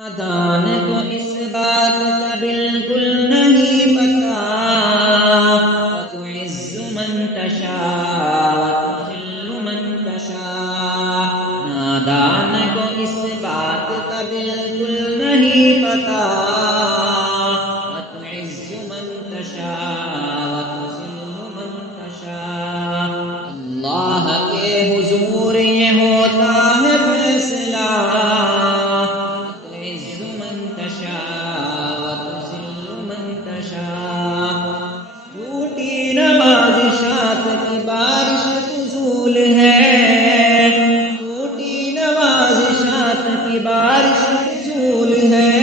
نادان کو اس بات کا بالکل نہیں پتا، وتعز من تشاء وتذل من تشاء۔ نادان کو اس بات کا بالکل نہیں پتا، وتعز من تشاء وتذل من تشاء۔ اللہ کے حضور یہ ہوتا ہے فیصلہ، جھوٹی نوازشات کی بارش فضول ہے، جھوٹی نوازشات کی بارش فضول ہے،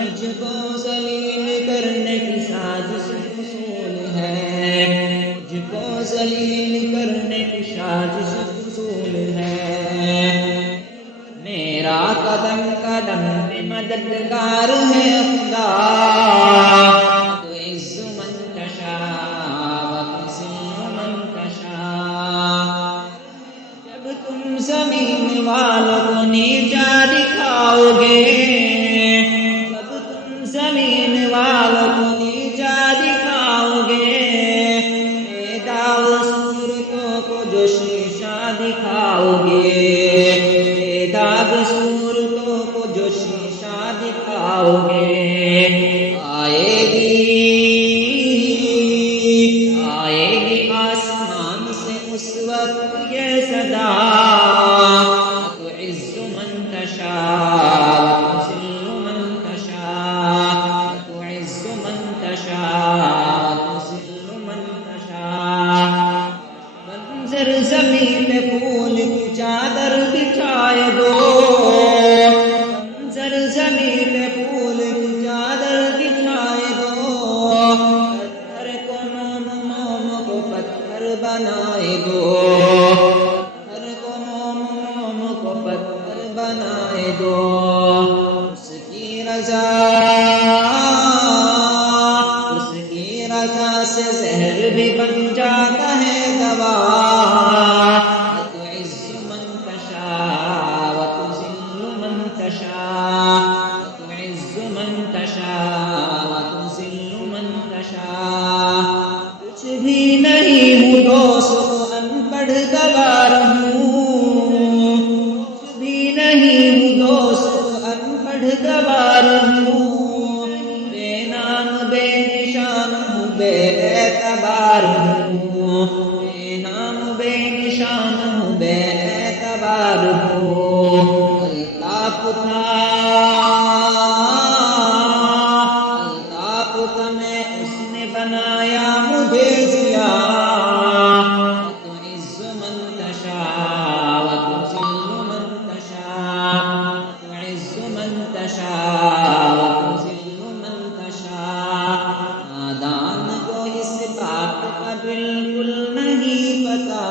مجھ کو ذلیل کرنے کی سازش فضول ہے، مجھ کو ذلیل کرنے کی سازش فضول ہے۔ میرا قدم قدم پہ مددگار ہے خدا، تعز من تشاء وتذل من تشاء۔ جب تم زمین والوں کو نیچا دکھاؤ گے، جب تم زمین والوں کو نیچا دکھاؤ گے، اے داغ صورتوں کو جو شیشہ دکھاؤ گے، اے داغ صورتوں کو جو شیشہ دکھاؤ گے، آئے گی آسمان سے اس وقت یہ صدا، تعز من تشاء وتذل من تشاء، تعز من تشاء وتذل من تشاء۔ منظر زمین پہ پھول کی چادر بچھائے دو، منظر زمین پہ پھول کی چادر بچھائے دو، پتھر کو موم کو پتھر بنائے دو، پتھر کو موم کو پتھر بنائے دو۔ اس کی رضا سے زہر بھی بن جاتا ہے دوا، تعز من تشاء وتذل من تشاء، تعز من تشاء وتذل من تشاء۔ کچھ بھی نہیں ہوں دوست، ان پڑھ گوار ہوں، کچھ بھی نہیں ہوں دوست، ان پڑھ گوار ہوں، بے نام بے نشان ہوں، بے اعتبار ہوں، بے نام بے نشان ہوں، بے اعتبار ہوں۔ الطاف تھا میں اس نے بنایا مجھے ضیا، تعز من تشاء وتذل من تشاء، تعز من تشاء وتذل من تشاء۔ نادان کو اس بات کا بالکل نہیں پتا۔